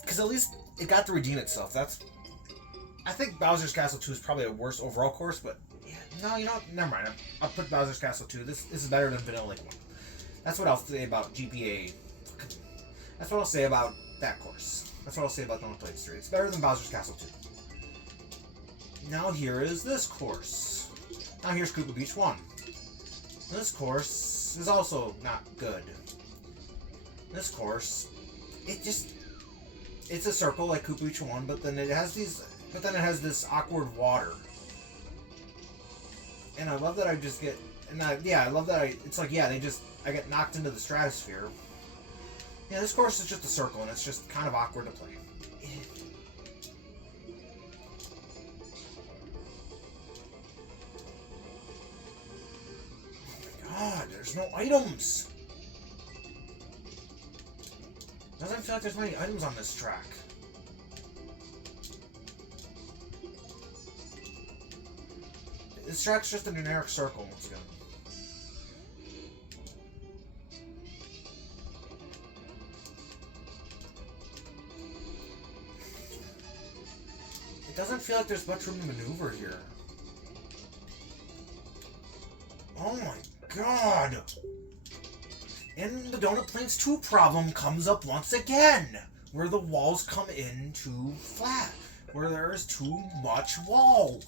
Because at least it got to redeem itself. I think Bowser's Castle 2 is probably a worse overall course, but yeah, no, you know what? Never mind. I'll put Bowser's Castle 2. This is better than Vanilla Lake 1. That's what I'll say about GPA. That's what I'll say about that course. That's what I'll say about Donut Plains 3. It's better than Bowser's Castle 2. Now here is this course. Now here's Koopa Beach 1. This course is also not good. This course, it's a circle like Koopa Beach 1, but then it has this awkward water. And I love that I just get, I love that it's like, yeah, I get knocked into the stratosphere. Yeah, this course is just a circle, and it's just kind of awkward to play. Oh my god, there's no items! Doesn't feel like there's many items on this track. This track's just a generic circle, once again. It doesn't feel like there's much room to maneuver here. Oh my god! And the Donut Plains 2 problem comes up once again, where the walls come in too flat, where there is too much wall.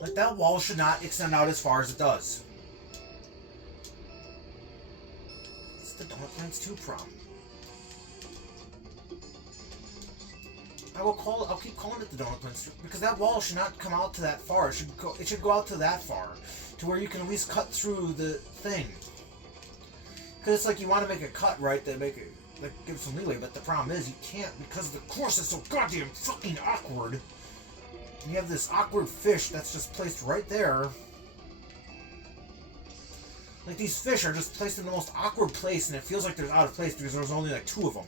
Like, that wall should not extend out as far as it does. It's the Donut Plains 2 problem. I'll keep calling it the Donut Plains 2, because that wall should not come out to that far. It should go out to that far, to where you can at least cut through the thing. Because it's like you want to make a cut, right, that give some leeway, but the problem is you can't because the course is so goddamn fucking awkward. And you have this awkward fish that's just placed right there. Like, these fish are just placed in the most awkward place, and it feels like they're out of place because there's only like 2 of them.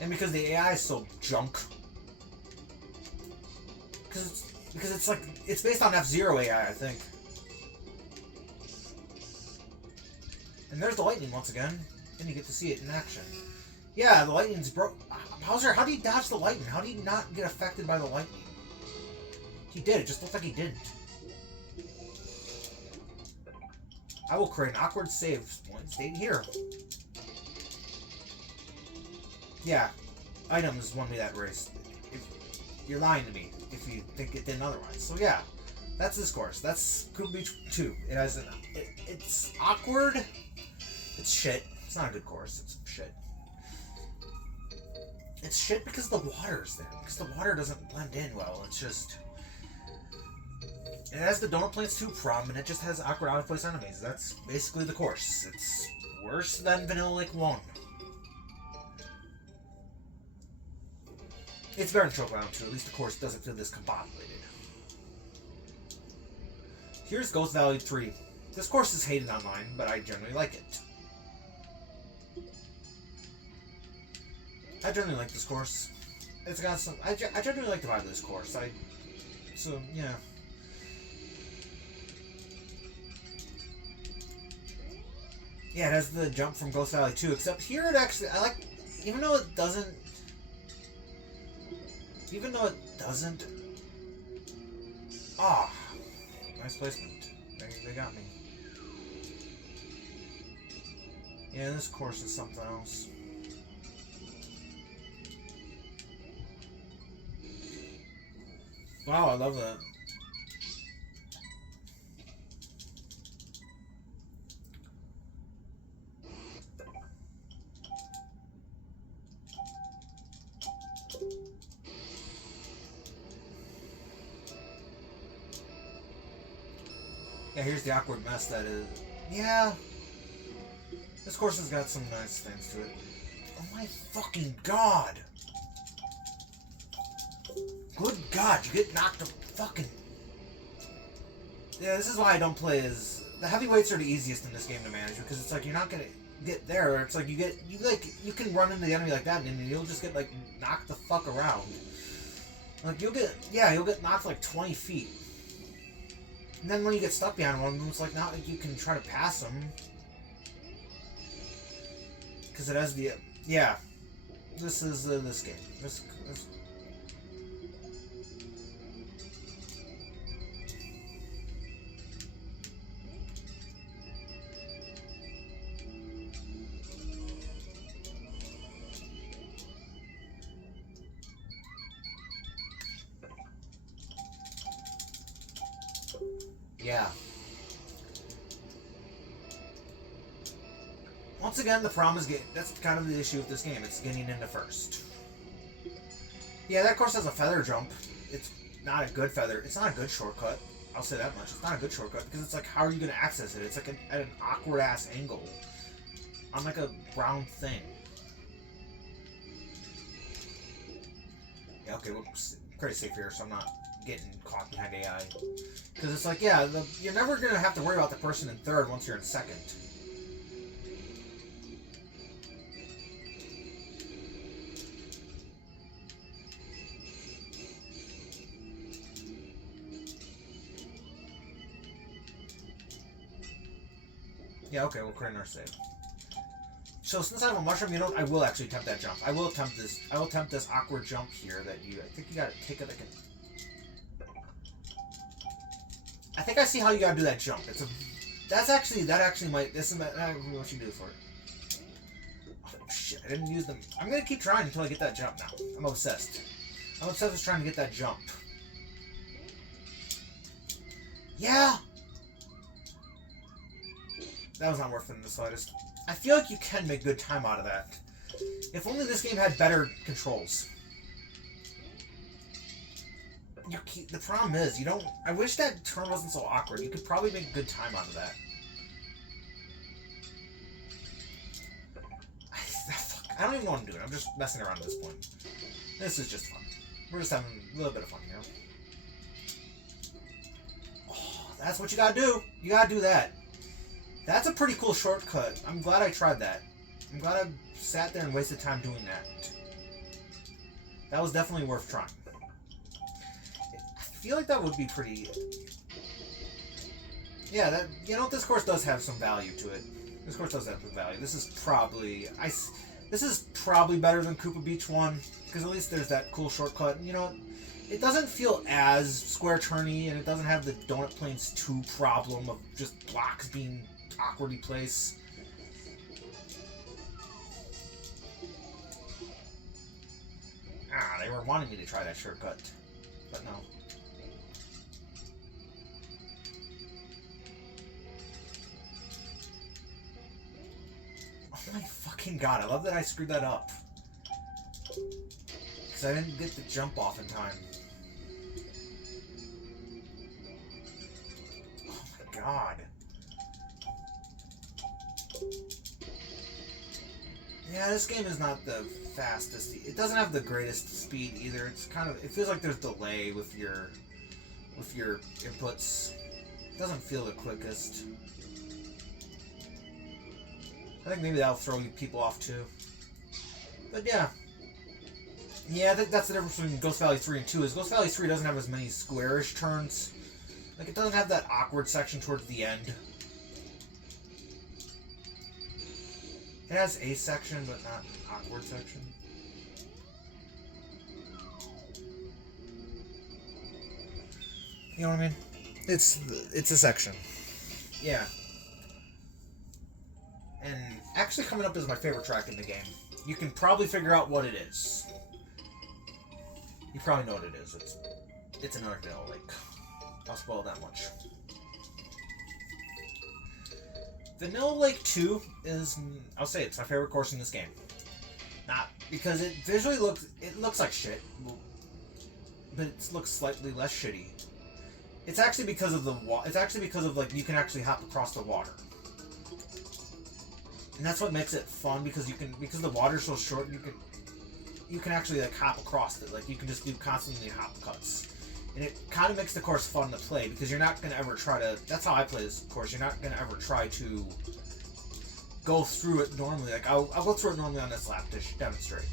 And because the AI is so junk. Because it's based on F-Zero AI, I think. And there's the lightning once again. And you get to see it in action. Yeah, the lightning's broke. Bowser, how did he dodge the lightning? How did he not get affected by the lightning? He did, it just looked like he didn't. I will create an awkward save point state here. Yeah, items won me that race. If you're lying to me if you think it didn't otherwise. So yeah, that's this course. That's Koopa Beach 2. It has an... it's awkward. It's shit. It's not a good course. It's shit. It's shit because the water's there. Because the water doesn't blend in well. It's just... it has the Donut Plains 2 problem, and it just has awkward out-of-place enemies. That's basically the course. It's worse than Vanilla Lake 1. It's better than Choke Round 2. At least the course doesn't feel discombobulated. Here's Ghost Valley 3. This course is hated online, but I generally like it. I generally like this course. It's got some... I generally like the vibe of this course. So, yeah. Yeah, it has the jump from Ghost Valley 2, except here it actually... I like... Even though it doesn't... Ah! Nice placement. They got me. Yeah, this course is something else. Wow, I love that. Yeah, here's the awkward mess that is. Yeah. This course has got some nice things to it. Oh my fucking god! Good god, you get knocked the fucking... Yeah, this is why I don't play as... The heavyweights are the easiest in this game to manage, because it's like, you're not gonna get there. It's like, you can run into the enemy like that, and you'll just get, like, knocked the fuck around. Like, you'll get knocked, like, 20 feet. And then when you get stuck behind one of them, it's like, not like you can try to pass them. Because it has the... Yeah. This is this game. This Yeah. Once again, the problem is that's kind of the issue with this game. It's getting into first. Yeah, that course has a feather jump. It's not a good feather. It's not a good shortcut. I'll say that much. It's not a good shortcut because it's like, how are you going to access it? It's like at an awkward ass angle on like a brown thing. Yeah, okay, we're pretty safe here, so I'm not getting caught behind AI. Because it's like, yeah, you're never going to have to worry about the person in third once you're in second. Yeah, okay, we'll create our save. So since I have a mushroom, you know, I will actually attempt that jump. I will attempt this awkward jump here that I think you gotta take it like a... I think I see how you gotta do that jump. That actually might, this is what you do for it. Oh shit, I didn't use them. I'm gonna keep trying until I get that jump now. I'm obsessed. I'm obsessed with trying to get that jump. Yeah! That was not worth it in the slightest. I feel like you can make good time out of that. If only this game had better controls. The problem is, you don't... I wish that turn wasn't so awkward. You could probably make good time out of that. I don't even want to do it. I'm just messing around at this point. This is just fun. We're just having a little bit of fun here. Oh, that's what you gotta do. You gotta do that. That's a pretty cool shortcut. I'm glad I tried that. I'm glad I sat there and wasted time doing that. That was definitely worth trying. I feel like that would be pretty... Yeah, that, you know, this course does have some value to it. This course does have some value. This is probably... This is probably better than Koopa Beach 1, because at least there's that cool shortcut. And, you know, it doesn't feel as square turny, and it doesn't have the Donut Plains 2 problem of just blocks being awkwardly placed. Ah, they were wanting me to try that shortcut. But no. Oh my fucking god, I love that I screwed that up. Because I didn't get the jump off in time. Oh my god. Yeah, this game is not the fastest. It doesn't have the greatest speed either. It's kind of, it feels like there's delay with your inputs. It doesn't feel the quickest. I think maybe that'll throw you people off too. But yeah. Yeah, I think that's the difference between Ghost Valley 3 and 2 is Ghost Valley 3 doesn't have as many squarish turns. Like, it doesn't have that awkward section towards the end. It has a section, but not an awkward section. You know what I mean? It's a section. Yeah. And actually coming up is my favorite track in the game. You can probably figure out what it is. You probably know what it is. It's another Vanilla Lake. I'll spoil that much. Vanilla Lake 2 is, I'll say it's my favorite course in this game. Not because it visually looks like shit, but it looks slightly less shitty. It's actually because of like you can actually hop across the water. And that's what makes it fun because the water's so short, you can actually like hop across it. Like you can just do constantly hop cuts. And it kind of makes the course fun to play because you're not going to ever try to... That's how I play this course. You're not going to ever try to go through it normally. Like, I'll go through it normally on this lap to demonstrate.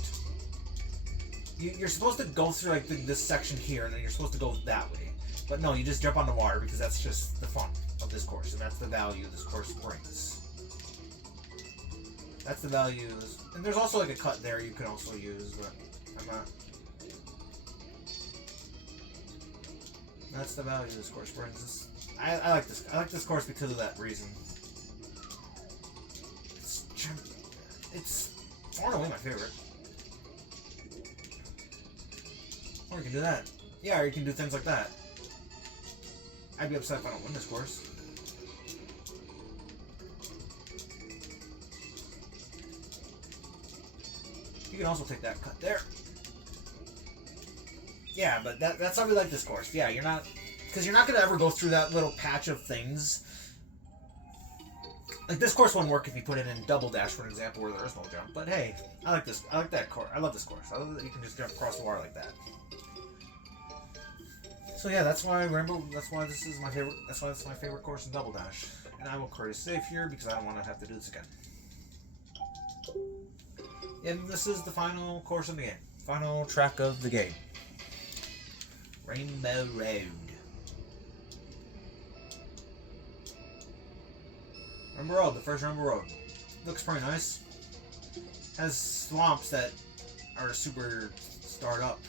You're supposed to go through, like, this section here, and then you're supposed to go that way. But no, you just jump on the water because that's just the fun of this course, and that's the value this course brings. That's the value... And there's also, like, a cut there you can also use, but I'm not... That's the value this course brings. I like this. I like this course because of that reason. It's far and away my favorite. Or you can do that. Yeah, or you can do things like that. I'd be upset if I don't win this course. You can also take that cut there. Yeah, but that's how we like this course. Yeah, you're not... Because you're not going to ever go through that little patch of things. Like, this course wouldn't work if you put it in Double Dash, for example, where there is no jump. But hey, I like this. I like that course. I love this course. I love that you can just jump across the water like that. So yeah, that's why this is my favorite... That's why it's my favorite course in Double Dash. And I will create a save here because I don't want to have to do this again. And this is the final course of the game. Final track of the game. Rainbow Road. Rainbow Road, the first Rainbow Road. Looks pretty nice. Has swamps that are super starred up.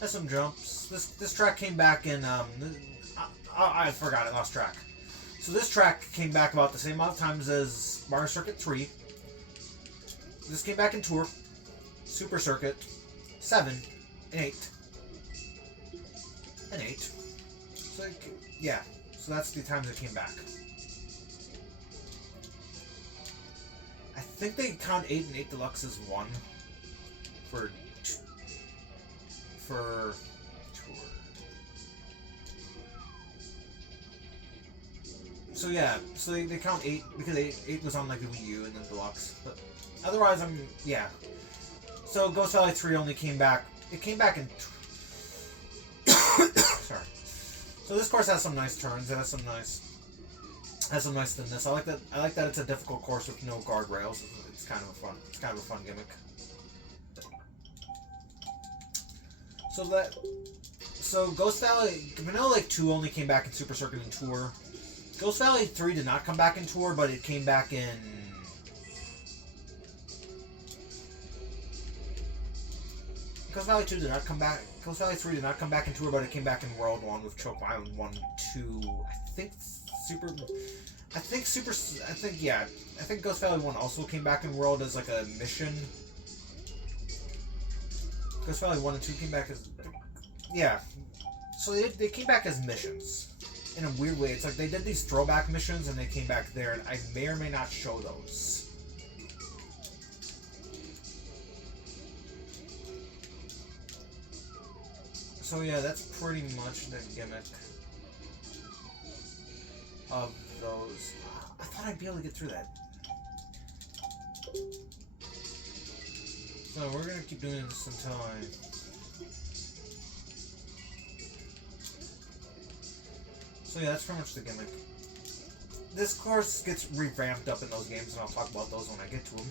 Has some jumps. This track came back in I forgot, I lost track. So this track came back about the same amount of times as Mario Circuit 3. This came back in Tour, Super Circuit, 7, and 8. And 8. So, yeah. So that's the times it came back. I think they count 8 and 8 Deluxe as 1 for Tour. So yeah, so they count 8 because 8 was on like the Wii U and then Deluxe. But otherwise, yeah. So Ghost Valley 3 only came back. It came back in... Sorry. So this course has some nice turns. It has some nice thinness. I like that it's a difficult course with no guardrails. It's kind of a fun gimmick. So Ghost Valley Vanilla Lake 2 only came back in Super Circuit and Tour. Ghost Valley 3 did not come back in Tour, but it came back in... Ghost Valley 2 did not come back... Ghost Valley 3 did not come back in Tour, but it came back in World 1 with Choke Island 1, 2... I think Ghost Valley 1 also came back in World as like a mission. Ghost Valley 1 and 2 came back as... Yeah. So they came back as missions. In a weird way. It's like they did these throwback missions and they came back there, and I may or may not show those. So yeah, that's pretty much the gimmick of those. I thought I'd be able to get through that. So we're gonna keep doing this until I... So yeah, that's pretty much the gimmick. This course gets revamped up in those games, and I'll talk about those when I get to them.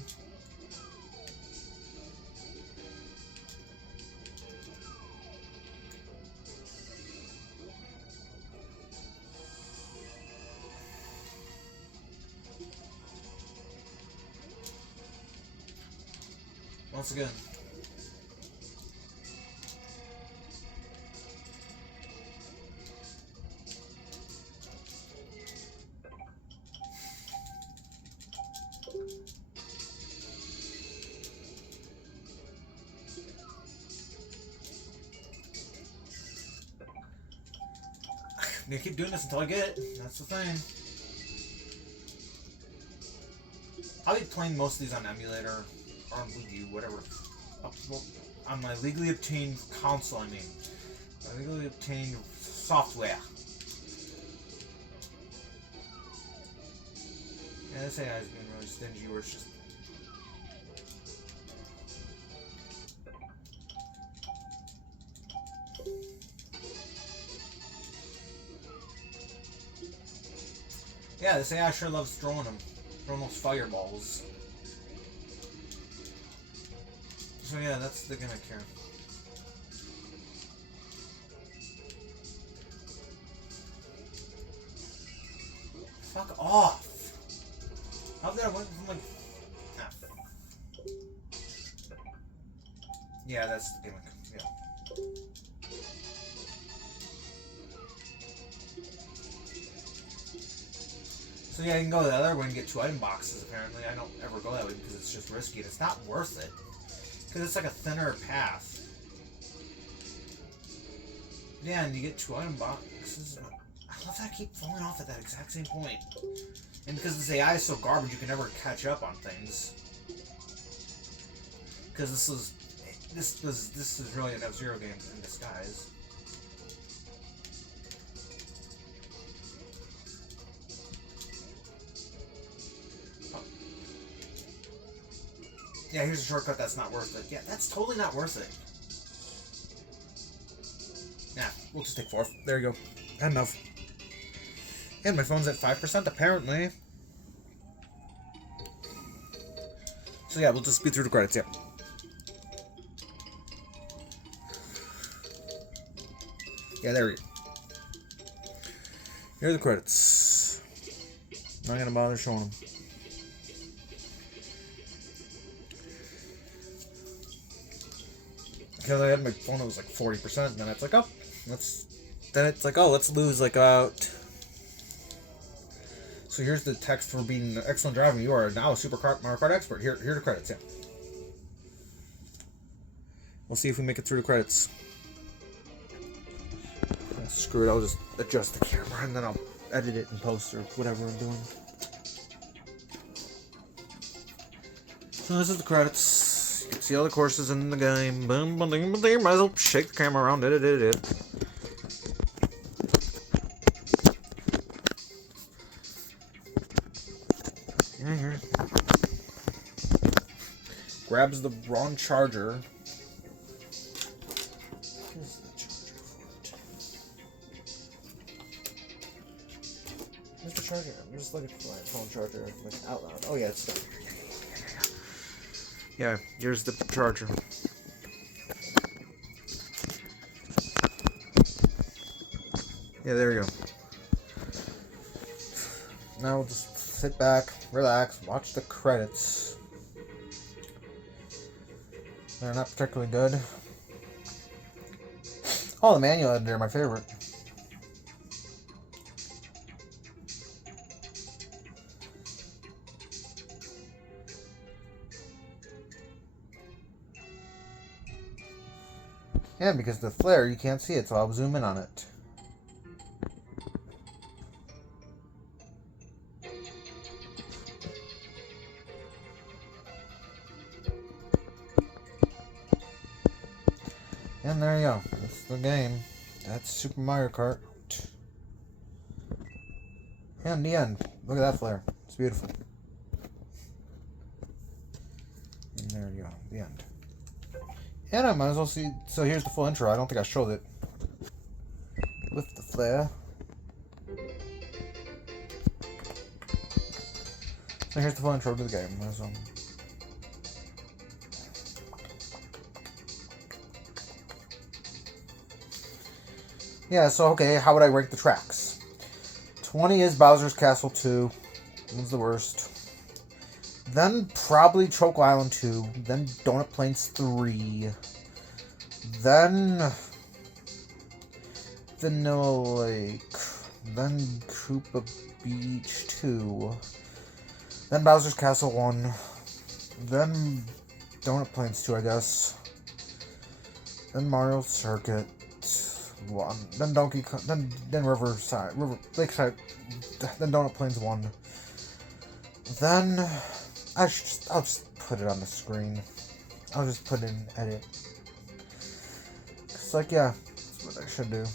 Once again, I'm gonna keep doing this until I get it. That's the thing. I'll be playing most of these on emulator or on Wii U, whatever. Well, on my legally obtained console, I mean. My legally obtained software. Yeah, this AI is being really stingy, where it's just... Yeah, this AI sure loves throwing them. Throwing those fireballs. So yeah, that's the gimmick here. Fuck off! How did I went from like... Nah. Yeah, that's the gimmick. Yeah. So yeah, you can go the other way and get 2 item boxes, apparently. I don't ever go that way because it's just risky and it's not worth it. Because it's like a thinner path. Yeah, and you get 2 item boxes. I love that I keep falling off at that exact same point. And because this AI is so garbage, you can never catch up on things. Because this is really an F-Zero game in disguise. Yeah, here's a shortcut that's not worth it. Yeah, that's totally not worth it. Yeah, we'll just take 4th. There you go. Had enough. And my phone's at 5% apparently. So yeah, we'll just speed through the credits, yeah. Yeah, there we go. Here are the credits. Not gonna bother showing them. Because I had my phone, it was like 40%, and then it's like, oh, let's lose like about... So here's the text for being an excellent driver. You are now a Super Mario Kart expert. Here are the credits, yeah. We'll see if we make it through the credits. Screw it, I'll just adjust the camera, and then I'll edit it in post or whatever I'm doing. So this is the credits. You can see all the courses in the game. Boom, boom, boom, boom. Might as well shake the camera around. Yeah, here. Grabs the wrong charger. Where's the charger for it? Where's the charger? I'm just looking for my phone charger, like out loud. Oh yeah, it's down here. Yeah, here's the charger. Yeah, there you go. Now we'll just sit back, relax, watch the credits. They're not particularly good. Oh, the manual editor, my favorite. And because the flare, you can't see it, so I'll zoom in on it. And there you go. That's the game. That's Super Mario Kart. And the end. Look at that flare. It's beautiful. And there you go. The end. And I might as well see. So here's the full intro. I don't think I showed it. With the flare. So here's the full intro to the game. Yeah, so okay, how would I rank the tracks? 20 is Bowser's Castle 2. One's the worst. Then probably Choco Island 2. Then Donut Plains 3. Then Vanilla Lake. Then Koopa Beach 2. Then Bowser's Castle 1. Then Donut Plains 2, I guess. Then Mario Circuit 1. Then Donkey Kong. Then Lakeside. Then Donut Plains 1. Then I'll just put it on the screen. I'll just put it in edit. It's like, yeah, that's what I should do.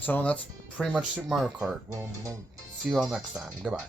So that's pretty much Super Mario Kart. We'll see you all next time. Goodbye.